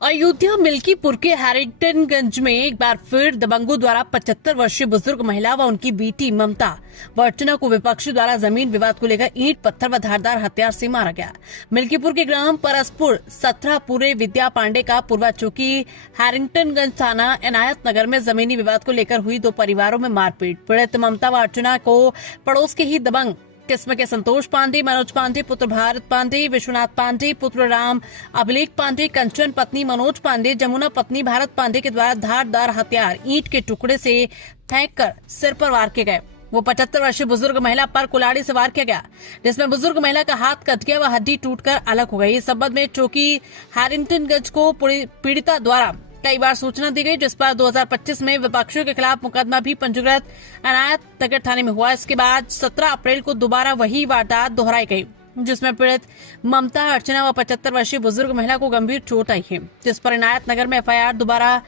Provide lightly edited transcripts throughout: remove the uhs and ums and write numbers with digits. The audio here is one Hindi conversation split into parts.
अयोध्या मिल्कीपुर के हैरिंगटनगंज में एक बार फिर दबंगों द्वारा 75 वर्षीय बुजुर्ग महिला व उनकी बेटी ममता व अर्चना को विपक्षी द्वारा जमीन विवाद को लेकर ईंट पत्थर व धारदार हथियार से मारा गया। मिल्कीपुर के ग्राम परसपुर 17 पूरे विद्या पांडे का पूर्वा चौकी हैरिंगटनगंज थाना इनायत नगर में जमीनी विवाद को लेकर हुई दो परिवारों में मारपीट। पीड़ित ममता व अर्चना को पड़ोस के ही दबंग किस्म के संतोष पांडे, मनोज पांडे पुत्र भारत पांडे, विश्वनाथ पांडे पुत्र राम अभिलेख पांडे, कंचन पत्नी मनोज पांडे, जमुना पत्नी भारत पांडे के द्वारा धारदार हथियार ईंट के टुकड़े से फेंककर सिर पर वार किए गए। वो 75 वर्षीय बुजुर्ग महिला पर कुल्हाड़ी से वार किया गया, जिसमें बुजुर्ग महिला का हाथ कट गया व हड्डी टूटकर अलग हो गई। इस संबंध में चौकी हैरिंगटनगंज को पीड़िता द्वारा कई बार सूचना दी गई, जिस पर 2025 में विपक्षियों के खिलाफ मुकदमा भी पंजीकृत इनायत नगर थाने में हुआ। इसके बाद 17 अप्रैल को दोबारा वही वारदात दोहराई गई, जिसमें पीड़ित ममता, अर्चना व 75 वर्षीय बुजुर्ग महिला को गंभीर चोट आई है, जिस पर इनायत नगर में एफआईआर दोबारा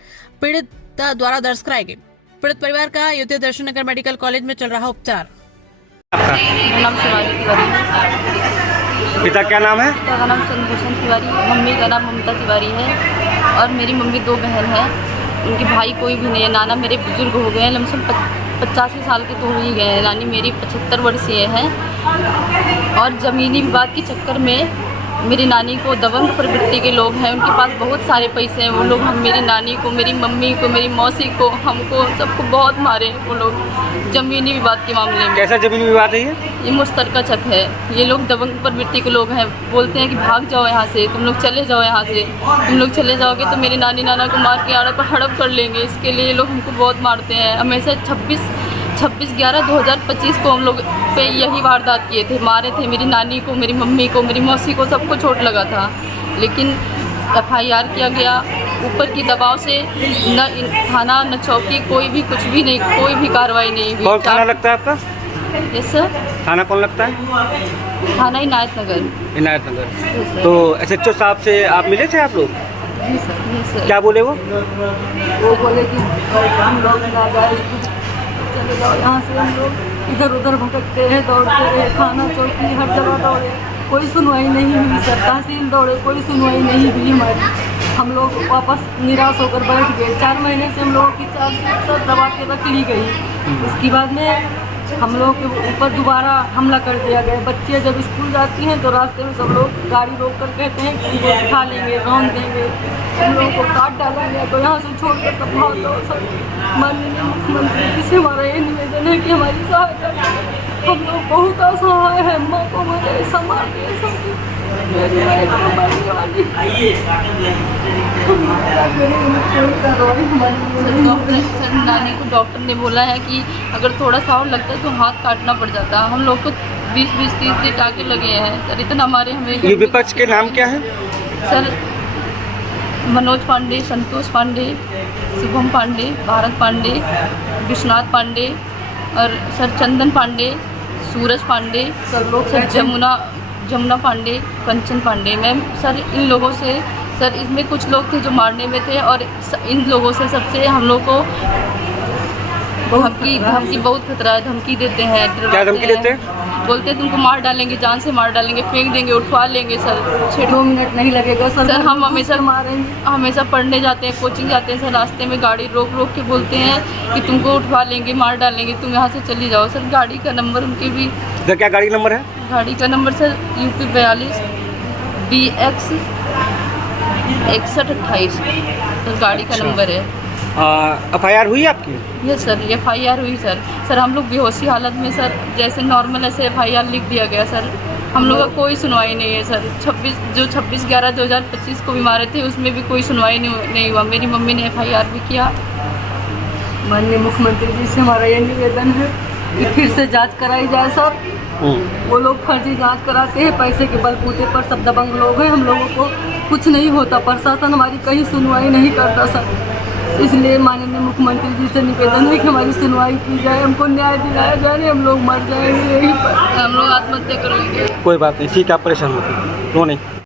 पीड़िता द्वारा दर्ज कराई गई। पीड़ित परिवार का अयोध्या दर्शन नगर मेडिकल कॉलेज में चल रहा उपचार। नाम शिवाजी तिवारी है। पिता क्या नाम है? पिता का नाम चंद्रभूषण तिवारी, मम्मी का नाम ममता तिवारी है और मेरी मम्मी 2 बहन हैं। उनके भाई कोई भी नहीं है। नाना मेरे बुजुर्ग हो गए हैं, लमसम 85 साल के तो हो ही गए हैं। नानी मेरी 75 वर्षीय हैं और ज़मीनी विवाद के चक्कर में मेरी नानी को दबंग प्रवृत्ति के लोग हैं, उनके पास बहुत सारे पैसे हैं। वो लोग हम मेरी नानी को, मेरी मम्मी को, मेरी मौसी को, हमको सबको बहुत मारे वो लोग ज़मीनी विवाद के मामले में। कैसा ज़मीनी विवाद है ये मुश्तरका चक है। ये लोग दबंग प्रवृत्ति के लोग हैं, बोलते हैं कि भाग जाओ यहाँ से, तुम लोग चले जाओ यहाँ से, तुम लोग चले जाओगे तो मेरी नानी नाना को मार के आड़ा पर हड़प कर लेंगे। इसके लिए ये लोग हमको बहुत मारते हैं। हमेशा 26/11/2025 को हम लोग पे यही वारदात किए थे, मारे थे मेरी नानी को, मेरी मम्मी को, मेरी मौसी को, सबको चोट लगा था। लेकिन एफआईआर किया गया ऊपर की दबाव से, न थाना न चौकी, कोई भी कुछ भी नहीं, कोई भी कार्रवाई नहीं हुई। कौन थाना लगता है आपका? Yes sir. थाना कौन लगता है? थाना इनायत नगर। इनायत नगर। तो एसएचओ साहब से आप मिले थे आप लोग? Yes sir. क्या बोले वो बोले कि हम लोग ना जाए, चले जाओ यहाँ से। हम लोग इधर उधर भटकते हैं, दौड़ते रहे, थाना चौकी हर जगह दौड़े, कोई सुनवाई नहीं हुई सर। तहसील दौड़े, कोई सुनवाई नहीं हुई हमारी। हम लोग वापस निराश होकर बैठ गए। 4 महीने से हम लोगों की 4 दबा के रख ली गई। उसके बाद में हम लोग के ऊपर दोबारा हमला कर दिया गया। बच्चे जब स्कूल जाती हैं तो रास्ते में सब लोग गाड़ी रोक कर कहते हैं कि वो खा लेंगे, रौन देंगे, हम लोगों को काट डालेंगे, तो यहाँ से छोड़ कर सब भाग दो। सब माननीय मुख्यमंत्री जी से हमारा ये निवेदन है कि हमारी सहायता करें। हम लोग बहुत असहाय हैं। माँ को हमारे संभाल के सब नानी को डॉक्टर ने बोला है कि अगर थोड़ा सा और लगता है तो हाथ काटना पड़ जाता है। हम लोग को 20-30 टाँके लगे हैं सर। इतना हमारे हमें। ये विपक्ष के नाम क्या है सर? मनोज पांडे, संतोष पांडे, शुभम पांडे, भारत पांडे, विश्वनाथ पांडे और सर चंदन पांडे, सूरज पांडे, सर जमुना पांडे, कंचन पांडे। मैम सर इन लोगों से सर इसमें कुछ लोग थे जो मारने में थे और इन लोगों से सबसे हम लोग को धमकी बहुत खतरा है। धमकी देते हैं। क्या धमकी देते हैं? बोलते हैं तुमको मार डालेंगे, जान से मार डालेंगे, फेंक देंगे, उठवा लेंगे सर। 2 मिनट नहीं लगेगा सर। हम हमेशा पढ़ने जाते हैं, कोचिंग जाते हैं सर। रास्ते में गाड़ी रोक रोक के बोलते हैं कि तुमको उठवा लेंगे, मार डालेंगे, तुम यहाँ से चली जाओ सर। गाड़ी का नंबर उनके भी। सर क्या गाड़ी नंबर है? गाड़ी का number sir UP 42 DX 6128 sir गाड़ी का नंबर है। एफआईआर हुई आपकी? यस सर, एफआईआर हुई सर। सर हम लोग बेहोशी हालत में सर, जैसे नॉर्मल ऐसे एफआईआर लिख दिया गया सर। हम लोग का कोई सुनवाई नहीं है सर। 26/11/2025 को भी मारे थे, उसमें भी कोई सुनवाई नहीं हुआ। मेरी मम्मी ने एफआईआर भी किया। माननीय मुख्यमंत्री जी से हमारा ये निवेदन है कि फिर से जांच कराई जाए सर। वो लोग फर्जी जांच कराते हैं, पैसे के बलबूते पर सब दबंग लोग हैं। हम लोगों को कुछ नहीं होता, प्रशासन हमारी कहीं सुनवाई नहीं करता सर। इसलिए माननीय मुख्यमंत्री जी से निवेदन है कि हमारी सुनवाई की जाए, हमको न्याय दिलाया जाए, नहीं हम लोग मर जाएंगे यहीं पर, हम लोग आत्महत्या कर लेंगे। कोई बात नहीं, ठीक है, आप परेशान मत हो, रो नहीं।